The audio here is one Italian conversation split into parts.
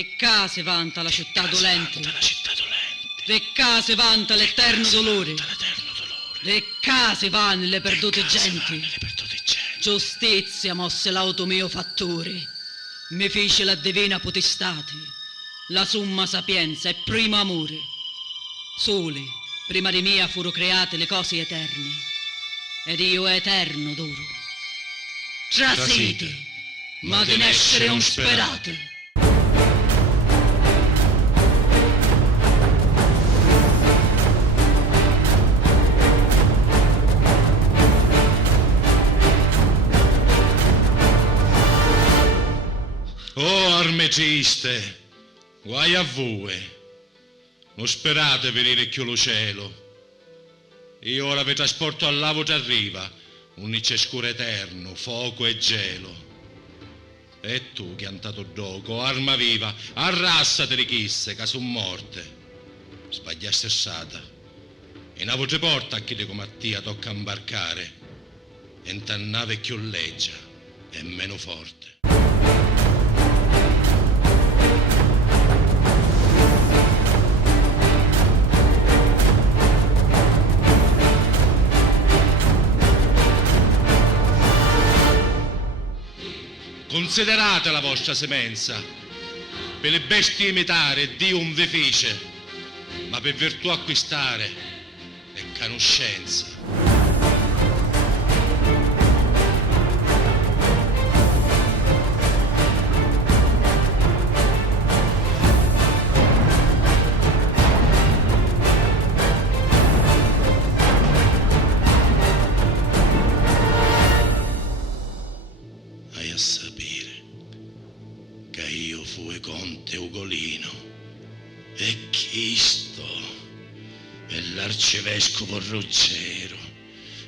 De case vanta la città dolente. De case vanta l'eterno dolore. De case van le perdute genti. Giustizia mosse l'auto mio fattore. Mi fece la divina potestate, la somma sapienza e primo amore. Sole, prima di mia furono create le cose eterne, ed io eterno d'oro. Trasete, ma di n'essere un sperate. Oh, armegiste, guai a voi, non sperate venire più lo cielo. Io ora vi trasporto all'avo t'arriva, un nicescuro eterno, fuoco e gelo. E tu, chiantato dogo, arma viva, arrassate di chisse, che son morte. Sbaglia stessata. E una voce porta a chi di Mattia tocca imbarcare. E in nave più leggia e meno forte. Considerate la vostra semenza, per le bestie imitare Dio un vi fece, ma per virtù acquistare è conoscenza. Hai a sapere che io fui conte Ugolino e Chisto e l'arcivescovo Ruggero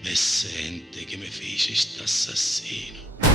e sente che mi feci st'assassino.